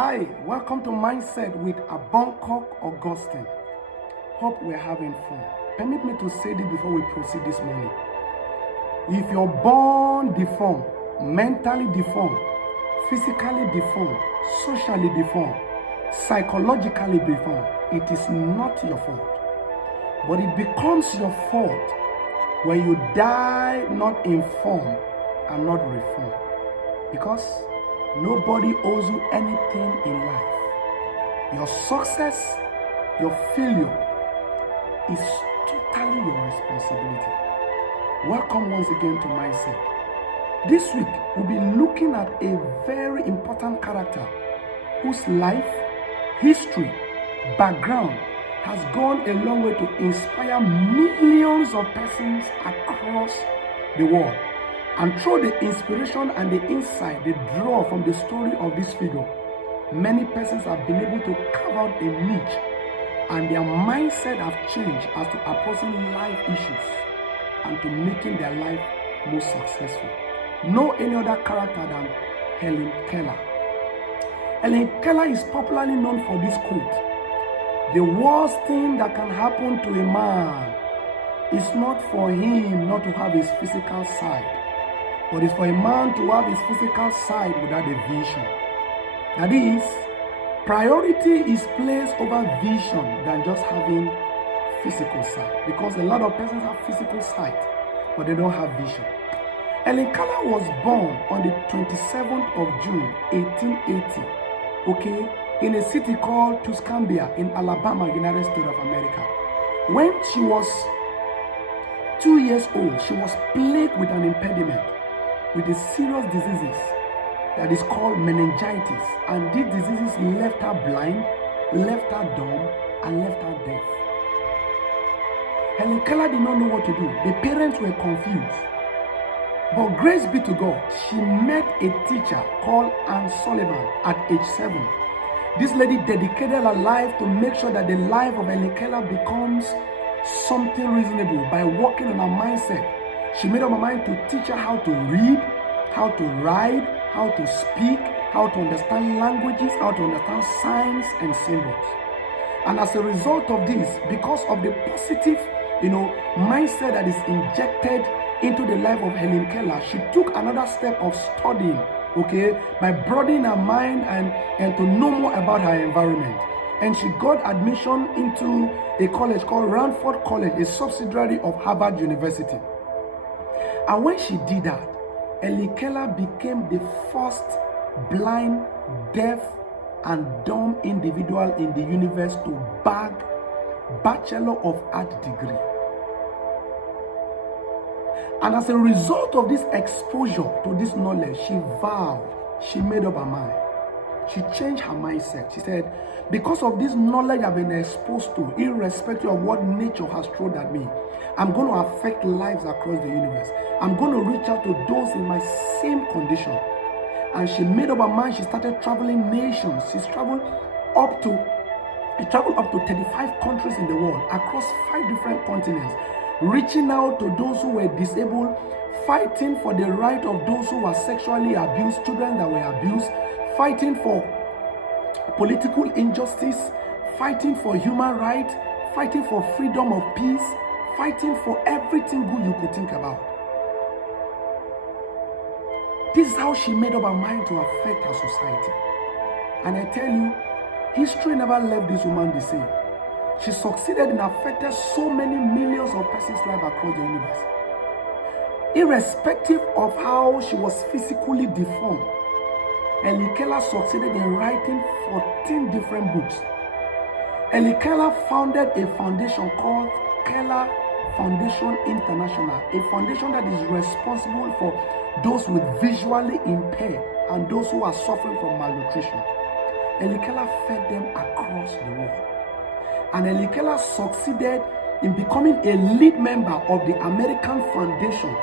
Hi, welcome to Mindset with Abonkok Augustine. Hope we're having fun. Permit me to say this before we proceed this morning. If you're born deformed, mentally deformed, physically deformed, socially deformed, psychologically deformed, it is not your fault. But it becomes your fault when you die not informed and not reformed. Because nobody owes you anything in life. Your success, your failure is totally your responsibility. Welcome once again to Mindset. This week, we'll be looking at a very important character whose life, history, background has gone a long way to inspire millions of persons across the world. And through the inspiration and the insight they draw from the story of this figure, many persons have been able to carve out a niche and their mindset have changed as to approaching life issues and to making their life more successful. No any other character than Helen Keller. Helen Keller is popularly known for this quote: "The worst thing that can happen to a man is not for him not to have his physical side, but it's for a man to have his physical side without a vision." That is, priority is placed over vision than just having physical sight, because a lot of persons have physical sight, but they don't have vision. Helen Keller was born on the 27th of June, 1880, in a city called Tuscumbia in Alabama, United States of America. When she was 2 years old, she was plagued with an impediment, with a serious disease that is called meningitis, and these diseases left her blind, left her dumb, and left her deaf. Helen Keller did not know what to do. The parents were confused. But grace be to God, she met a teacher called Anne Sullivan at age 7. This lady dedicated her life to make sure that the life of Helen Keller becomes something reasonable by working on her mindset. She made up her mind to teach her how to read, how to write, how to speak, how to understand languages, how to understand signs and symbols. And as a result of this, because of the positive, mindset that is injected into the life of Helen Keller, she took another step of studying, by broadening her mind and to know more about her environment. And she got admission into a college called Radford College, a subsidiary of Harvard University. And when she did that, Helen Keller became the first blind, deaf, and dumb individual in the universe to bag Bachelor of Art degree. And as a result of this exposure to this knowledge, she vowed, she made up her mind. She changed her mindset. She said, because of this knowledge I've been exposed to, irrespective of what nature has thrown at me, I'm going to affect lives across the universe. I'm going to reach out to those in my same condition. And she made up her mind. She started traveling nations. She traveled up to 35 countries in the world, across 5 different continents, reaching out to those who were disabled, fighting for the right of those who were sexually abused, children that were abused, fighting for political injustice, fighting for human rights, fighting for freedom of peace, fighting for everything good you could think about. This is how she made up her mind to affect her society. And I tell you, history never left this woman the same. She succeeded in affecting so many millions of persons' lives across the universe. Irrespective of how she was physically deformed, Helen Keller succeeded in writing 14 different books. Helen Keller founded a foundation called Keller Foundation International, a foundation that is responsible for those with visually impaired and those who are suffering from malnutrition. Helen Keller fed them across the world. And Helen Keller succeeded in becoming a lead member of the American Foundation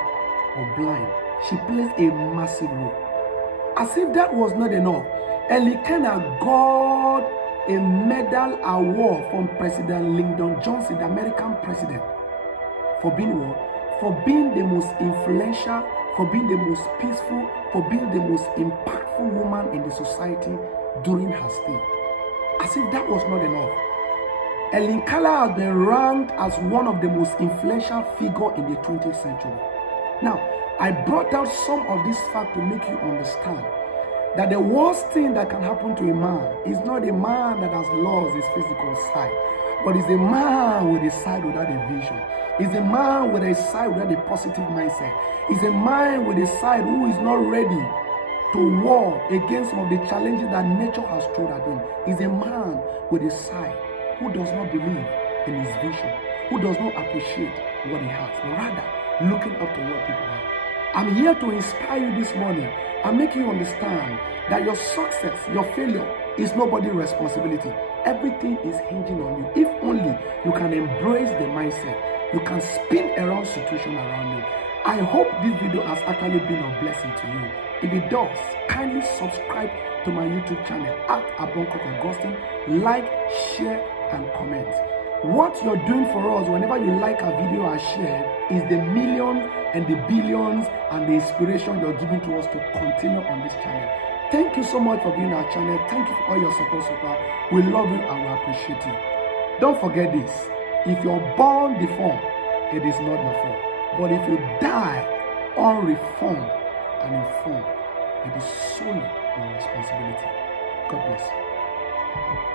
of Blind. She plays a massive role. As if that was not enough, Helen Keller got a medal award from President Lyndon Johnson, the American president, for being what? For being the most influential, for being the most peaceful, for being the most impactful woman in the society during her stay. As if that was not enough, Helen Keller has been ranked as one of the most influential figures in the 20th century. Now, I brought out some of this fact to make you understand that the worst thing that can happen to a man is not a man that has lost his physical side, but is a man with a side without a vision. Is a man with a side without a positive mindset. Is a man with a side who is not ready to war against some of the challenges that nature has thrown at him. Is a man with a side who does not believe in his vision, who does not appreciate what he has, but rather looking up to what people have. I'm here to inspire you this morning and make you understand that your success, your failure is nobody's responsibility. Everything is hinging on you. If only you can embrace the mindset, you can spin around situation around you. I hope this video has actually been a blessing to you. If it does, kindly subscribe to my YouTube channel at Abonkok Augustine. Like, share, and comment. What you're doing for us whenever you like a video or share is the millions and the billions and the inspiration you're giving to us to continue on this channel. Thank you so much for being our channel. Thank you for all your support so far. We love you and we appreciate you. Don't forget this. If you're born deformed, it is not your fault. But if you die unreformed and informed, it is solely your responsibility. God bless you.